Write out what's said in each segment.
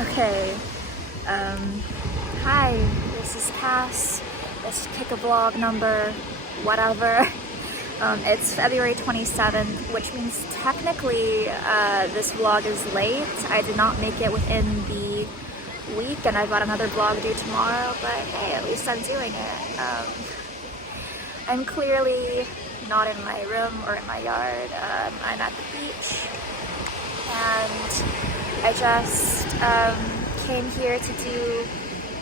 Okay, hi, this is Cass. This is Keika vlog number whatever. It's February 27th, which means technically this vlog is late. I did not make it within the week, and I've got another vlog due tomorrow, but hey, at least I'm doing it. I'm clearly not in my room or in my yard. I'm at the beach, and I just came here to do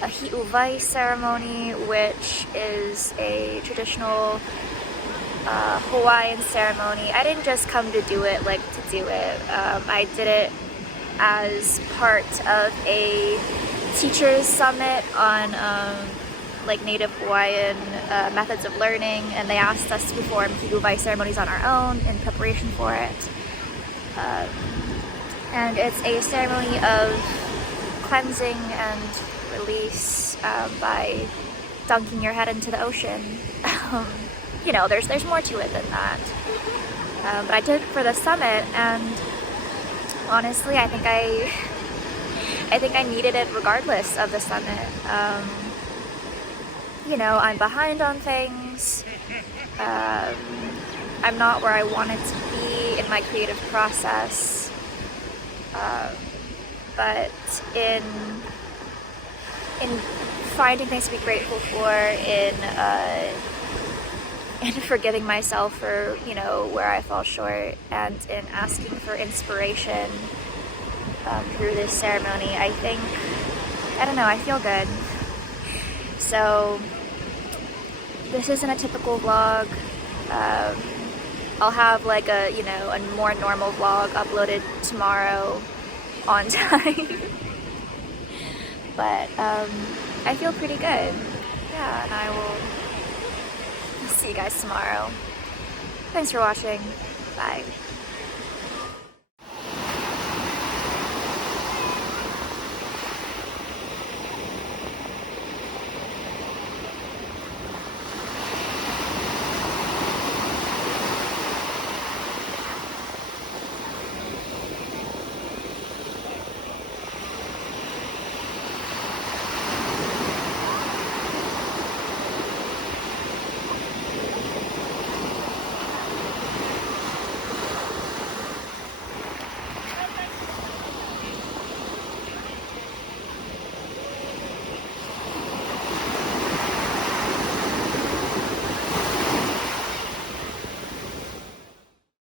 a hi'uvai ceremony, which is a traditional Hawaiian ceremony. I didn't just come to do it like to do it. I did it as part of a teachers summit on like Native Hawaiian methods of learning, and they asked us to perform hi'uvai ceremonies on our own in preparation for it. And it's a ceremony of cleansing and release by dunking your head into the ocean. You know, there's more to it than that. But I did it for the summit, and honestly, I think I needed it regardless of the summit. You know, I'm behind on things. I'm not where I wanted to be in my creative process. But in finding things to be grateful for, in forgiving myself for, you know, where I fall short, and in asking for inspiration through this ceremony, I don't know, I feel good. So this isn't a typical vlog. I'll have like a, you know, a more normal vlog uploaded tomorrow on time. But I feel pretty good. Yeah, and I will see you guys tomorrow. Thanks for watching. Bye.